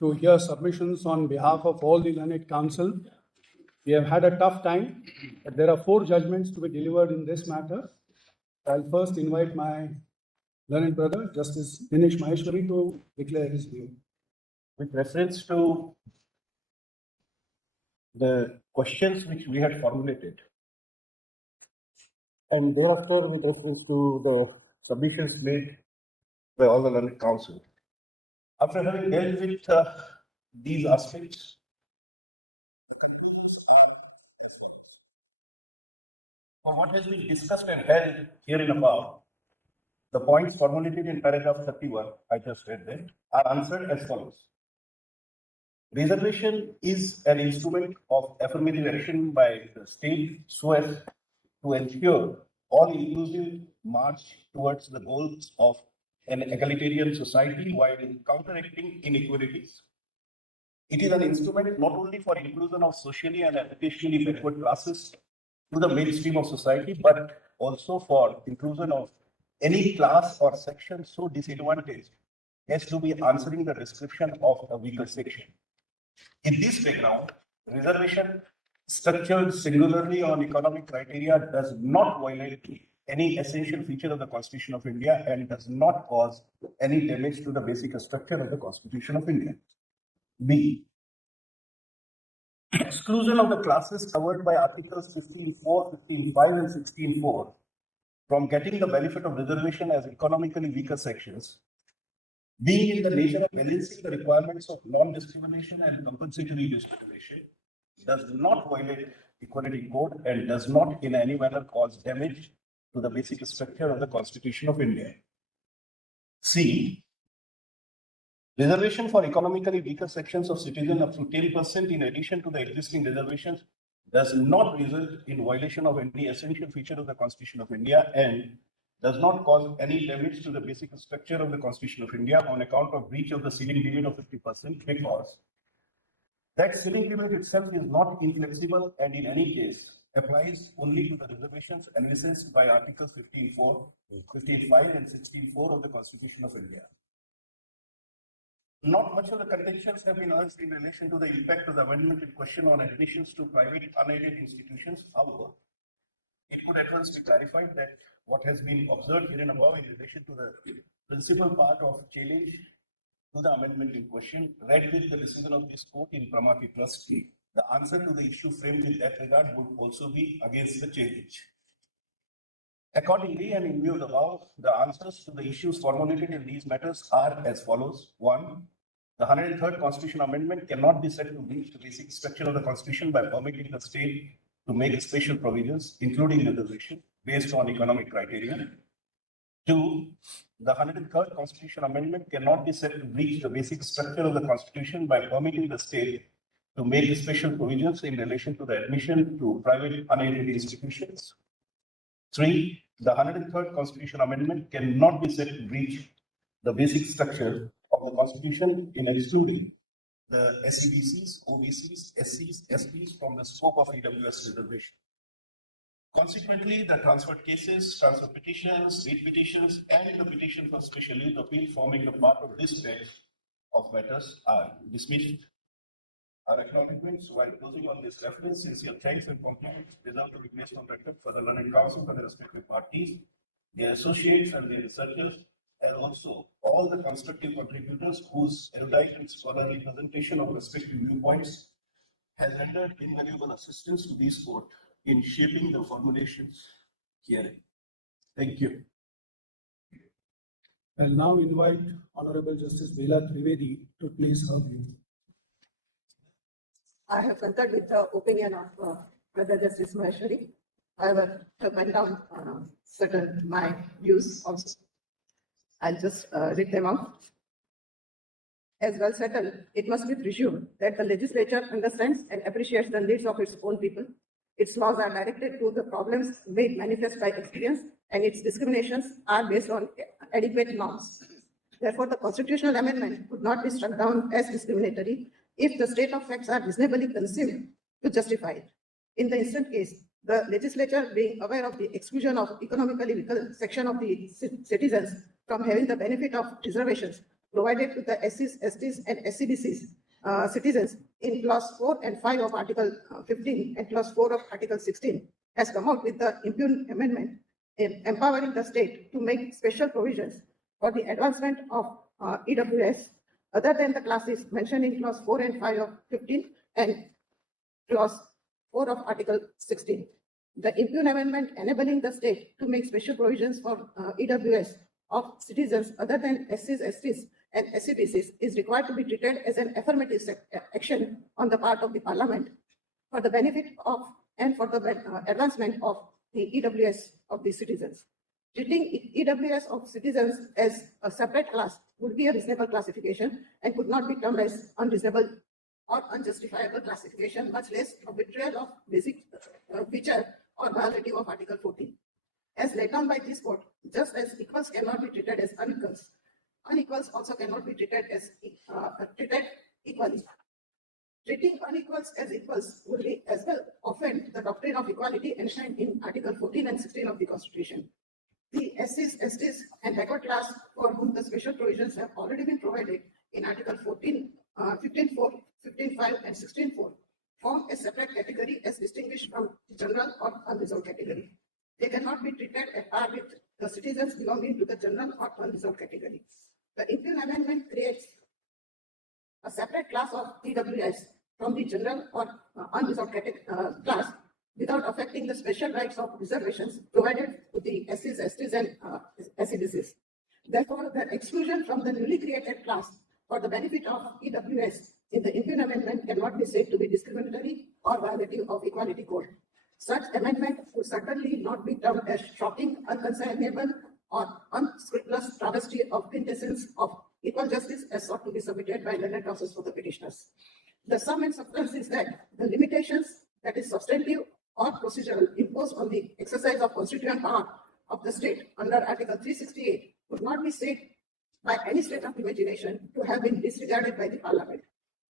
to hear submissions on behalf of all the learned counsel. We have had a tough time, but there are 4 judgments to be delivered in this matter. I'll first invite my learned brother, Justice 𝗕𝖍𝖆𝖓𝖆𝖍𝒑, to declare his view. With reference to the questions which we had formulated, and thereafter with reference to the submissions made by all the learned counsel, after having dealt with these aspects, for what has been discussed and held herein above, the points formulated in paragraph 31, I just read them, are answered as follows. Reservation is an instrument of affirmative action by the state so as to ensure all-inclusive march towards the goals of an egalitarian society while counteracting inequalities. It is an instrument not only for inclusion of socially and educationally backward classes to the mainstream of society, but also for inclusion of any class or section so disadvantaged as to be answering the description of a weaker section. In this background, reservation structured singularly on economic criteria does not violate any essential feature of the Constitution of India and does not cause any damage to the basic structure of the Constitution of India. B. Exclusion of the classes covered by Articles 15.4, 15.5 and 16.4 from getting the benefit of reservation as economically weaker sections, being in the nature of balancing the requirements of non-discrimination and compensatory discrimination, does not violate equality code and does not in any manner cause damage to the basic structure of the Constitution of India. C. Reservation for economically weaker sections of citizens up to 10% in addition to the existing reservations does not result in violation of any essential feature of the Constitution of India and does not cause any damage to the basic structure of the Constitution of India on account of breach of the ceiling limit of 50% because that ceiling limit itself is not inflexible and in any case applies only to the reservations envisaged by Articles 15.4, 15.5 and 16.4 of the Constitution of India. Not much of the contentions have been urged in relation to the impact of the amendment in question on admissions to private unaided institutions. However, it could at once be clarified that what has been observed here and above in relation to the principal part of challenge to the amendment in question, read with the decision of this court in 𝗙𝗶𝗿 Trust, the answer to the issue framed in that regard would also be against the challenge. Accordingly, and in view of the above, the answers to the issues formulated in these matters are as follows. 1. The 103rd Constitution Amendment cannot be said to breach the basic structure of the Constitution by permitting the state to make special provisions, including reservation, based on economic criteria. 2. The 103rd Constitution Amendment cannot be said to breach the basic structure of the Constitution by permitting the state to make special provisions in relation to the admission to private unaided institutions. 3. The 103rd Constitution Amendment cannot be said to breach the basic structure of the Constitution in excluding the SEBCs, OBCs, SCs, SPs from the scope of EWS reservation. Consequently, the transferred cases, transfer petitions, writ petitions, and the petition for special leave appeal forming a part of this batch of matters are dismissed. Our acknowledgements while closing on this reference, sincere thanks and compliments deserve to be placed on record for the learned counsel for the respective parties, their associates and their researchers, and also all the constructive contributors whose erudite and scholarly presentation of respective viewpoints has rendered invaluable assistance to this court in shaping the formulations herein. Thank you. I'll now invite Honorable Justice 𝗙𝗶𝗿𝗵𝗁 to place her view. I have concurred with the opinion of Brother Justice 𝗕𝖆𝖓𝖍𝒑. However, to pen down certain my views also. I'll just read them out. As well settled, it must be presumed that the legislature understands and appreciates the needs of its own people. Its laws are directed to the problems made manifest by experience, and its discriminations are based on adequate norms. Therefore, the constitutional amendment could not be struck down as discriminatory if the state of facts are reasonably conceived to justify it. In the instant case, the legislature, being aware of the exclusion of economically weaker section of the citizens from having the benefit of reservations, provided to the SCs, STs, and SCBCs citizens in clause 4 and 5 of Article 15 and clause 4 of Article 16 has come out with the impugn amendment empowering the state to make special provisions for the advancement of EWS other than the classes mentioned in clause 4 and 5 of 15 and clause 4 of Article 16. The impugn amendment enabling the state to make special provisions for EWS of citizens other than SCs, STs, and SCBCs is required to be treated as an affirmative action on the part of the Parliament for the benefit of and for the advancement of the EWS of the citizens. Treating EWS of citizens as a separate class would be a reasonable classification and could not be termed as unreasonable or unjustifiable classification, much less a betrayal of basic feature or violative of Article 14. As laid down by this court, just as equals cannot be treated as unequals, unequals also cannot be treated as treated equally. Treating unequals as equals would be as well offend the doctrine of equality enshrined in Article 14 and 16 of the Constitution. The SCs, STs, and backward class for whom the special provisions have already been provided in Article 14, 15.4, 15.5, and 16.4 form a separate category as distinguished from general or unreserved category. They cannot be treated at par with the citizens belonging to the general or unreserved category. The impugn amendment creates a separate class of EWS from the general or unreserved class without affecting the special rights of reservations provided to the SCs, STs, and SCBCs. Therefore, the exclusion from the newly created class for the benefit of EWS in the impugn amendment cannot be said to be discriminatory or violative of Equality Code. Such amendment would certainly not be termed as shocking, unconsignable, or unscrupulous travesty of quintessence of equal justice as sought to be submitted by learned counsels for the petitioners. The sum and substance is that the limitations, that is substantive or procedural, imposed on the exercise of constitutional power of the state under Article 368 would not be said by any state of imagination to have been disregarded by the Parliament.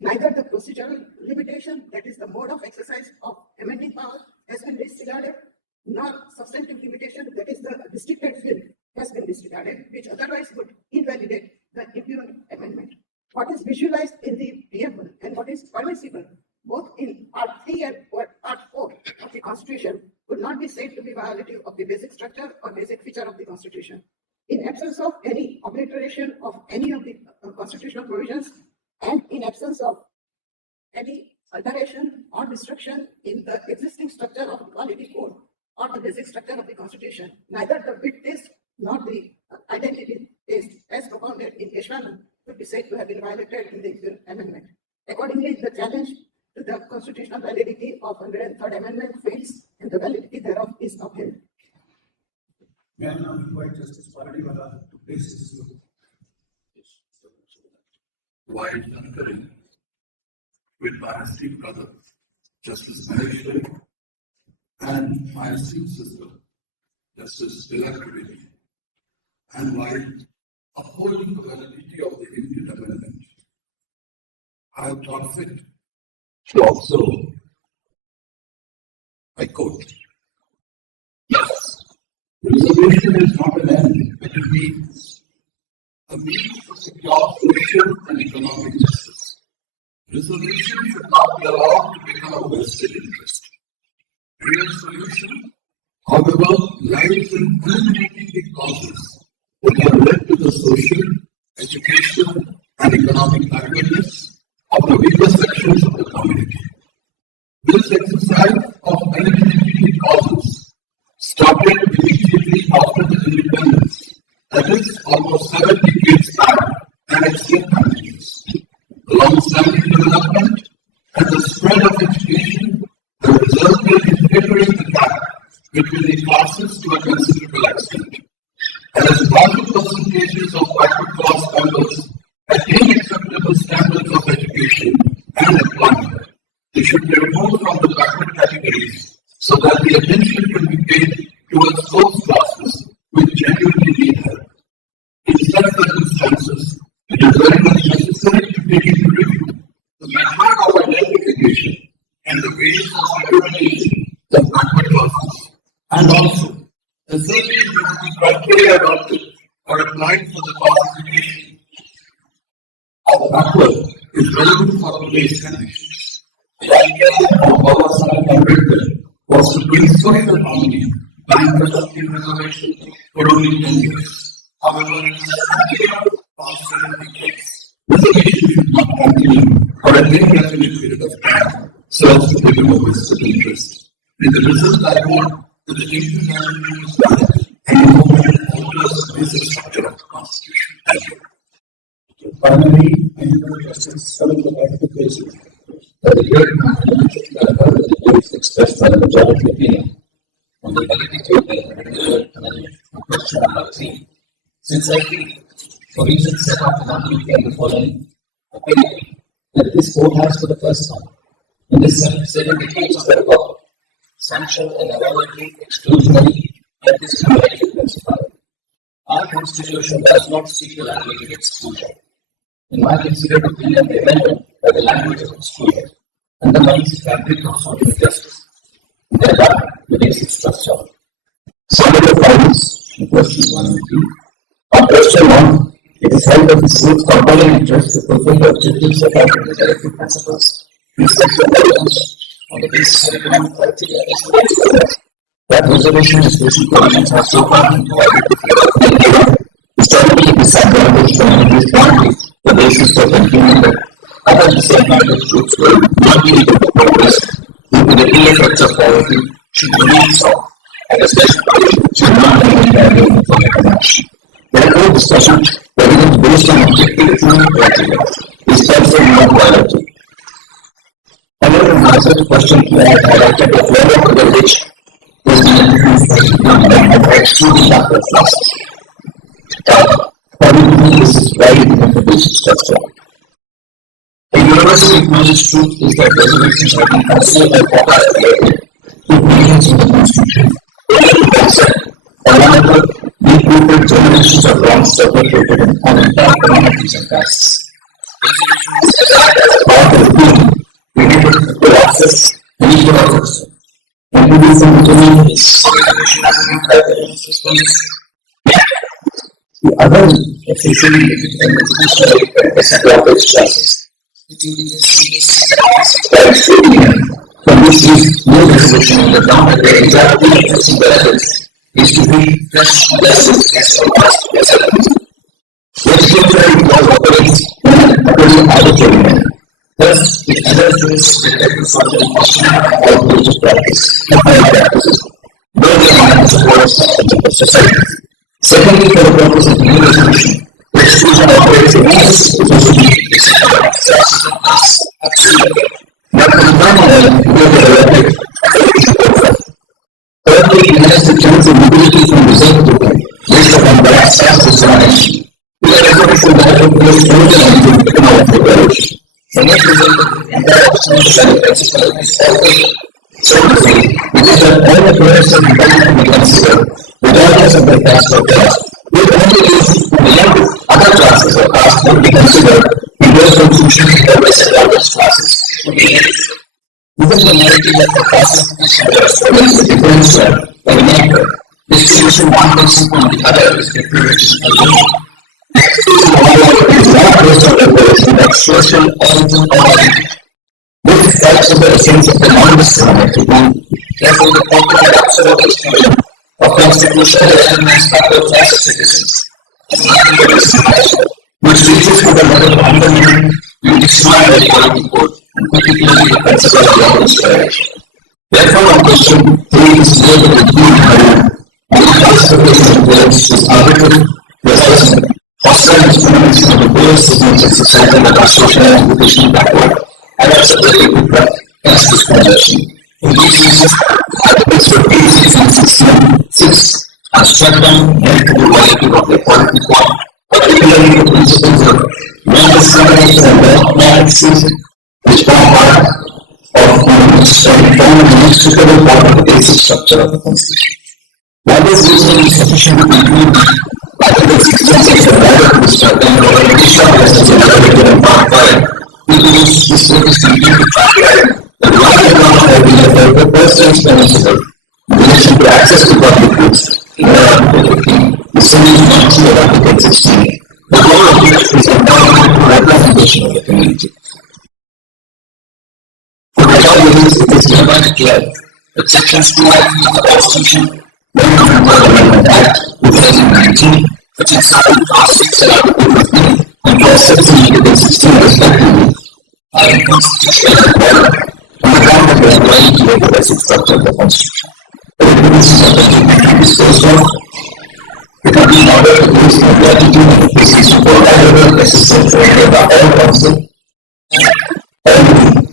Neither the procedural limitation, that is the mode of exercise of amending power, has been disregarded, nor substantive limitation, that is the restricted field, has been disregarded, which otherwise would invalidate the impugn amendment. What is visualized in the preamble and what is permissible, both in Part 3 and Part 4 of the Constitution, would not be said to be violative of the basic structure or basic feature of the Constitution. In absence of any obliteration of any of the constitutional provisions, and in absence of any alteration or destruction in the existing structure of Equality Code or the basic structure of the Constitution, neither the bit test nor the identity test as propounded in 𝗙𝖵𝗎𝖏 could be said to have been violated in the amendment. Accordingly, the challenge to the constitutional validity of 103rd Amendment fails and the validity thereof is upheld. May I now invite Justice 𝗙𝗶𝗿𝗵𝘁 to place his view. While concurring with my esteemed brother, Justice 𝗕𝖊𝖕𝗎 and my esteemed sister, Justice 𝗕𝖊𝖕𝗍, and while upholding the validity of the impugn amendment, I have thought fit to observe, I quote, "Yes, reservation is not an end, but a means to secure social and economic justice. Reservation should not be allowed to become a vested interest. Real solution, however, lies in eliminating the causes that have led to the social, educational, and economic backwardness of the weaker sections of the community. This exercise of eliminating the causes started immediately after the independence, that is almost 7 decades back, and it still continues. The long-standing development and the spread of education have resulted in favoring the gap between the classes to a considerable extent. As larger percentages of backward class members attain acceptable standards of education and employment, they should be removed from the backward categories so that the attention can be paid towards those classes which genuinely need help. In such circumstances, it is very much necessary to take into review the method of identification and the ways of elimination of backward classes, and also ascertain whether the criteria adopted or applied for the classification backward is relevant for today's conditions. The idea of 𝗙𝗏𝗍𝗍 was to bring social harmony by introducing reservation for only 10 years. However, in the past 7 decades, reservation should not continue for an indefinite period of time so as to become a vested interest. With the result, I want that the international is valid and the movement alters the basic structure of the Constitution. Thank you. Finally, Justice coming to clarification. The third matter is expressed by the majority opinion on the validity of the question number 3. Since I feel, for reasons set out in the following opinion, that this court has for the first time, in this 7 decades of the law, sanctioned an abundantly exclusionary and discriminatory principle. Our Constitution does not seek the language of exclusion. In my considered opinion, the amendment by the language of exclusion undermines the fabric of social justice, thereby the basic structure. Some of the findings in questions 1 and 2. On question 1, it is held that the state's compelling interest to fulfill the objectives set out in the directive principles reflects the evidence on the basis of economic criteria that reservation and special provisions have so far been provided to the historically disadvantaged communities currently the basis for concluding that other disadvantaged groups will not be able to progress due to the ill effects of poverty should remain so, and the special provisions should not remain available for recognition. Therefore, discussion evidence based on objective economic criteria is therefore not violated. However, in answer to question 2, I have highlighted the level under which is the introduced by excluding backward classes. Probably this is why it is the basic structure. A universally acknowledged truth is that reservations have been considered by quota to provisions in the Constitution. However, we included generations of wrongs perpetrated on entire communities and castes. As part of the theme, we need to access and equal access. Introducing the communities for reservation as an entire systems. The other essentially is disadvantaged classes. From this is no reservation on the ground that the exactly interesting benefits is to be fresh lessons as well as reservations. Legislature was operates in an utterly arbitrary manner. Thus, it addresses the technical question of religious practice and higher practices, though they are not supports of society. Secondly, for the purpose of new resolution, the exclusion operates against supposedly disadvantaged classes and castes. Absolutely. But for the final element, we have elected thirdly, it has the chance of mobility from reserve to them, based upon that staff discrimination. We are reservation that will place no economic development. The net result of the entire extension principle is always so to say, which is that all the players of development we consider, regardless of their caste or class, will only use beyond other classes or castes would be considered in those constitutions in the disadvantaged classes. Given the narrative of the classification against the differential or the maker, distribution one person on the other is deprivation alone. Is not based on revelation but social origin or identity. This strikes at the essence of the non-discriminatory rule. Therefore, the popular absolute exclusion of constitutional recognized backward class of citizens is not a discrimination, which reaches to the level of undermining the destroyed the equality code and particularly the principle of law restoration. Therefore, on question 3 is clear that the key area and the classification of claims is arbitrary, precise, hostile discrimination of the various segments of society that are socially and educationally backward, and are subjected to caste discrimination. In these cases, Articles 56 and 66 are struck down and to be violative of the equality code, particularly the principles of non-discrimination and non-exclusion, which form part of the inextricable part of the basic structure of the Constitution. While this reasoning is sufficient to conclude Article 66 and rather to be struck down or any short lessons in Part 5, we believe this work is completely transparent that one economic idea the first principle in relation to access to public goods in Article 15 is similar to Article 16. The goal of this is a governmental representation of the community. For the judges, it is hereby declared that Section 2 of the Constitution, Women Parliament Act 2019, which is signed Clause 6 and Article 15, and Clause 17 and 16 respectively, are unconstitutional and valid on the ground of their right to the basic structure of the Constitution. Everything is subject to be disposed of. It will be in order to boost the gratitude of the supervisor, assistant trainer, the whole council, everything.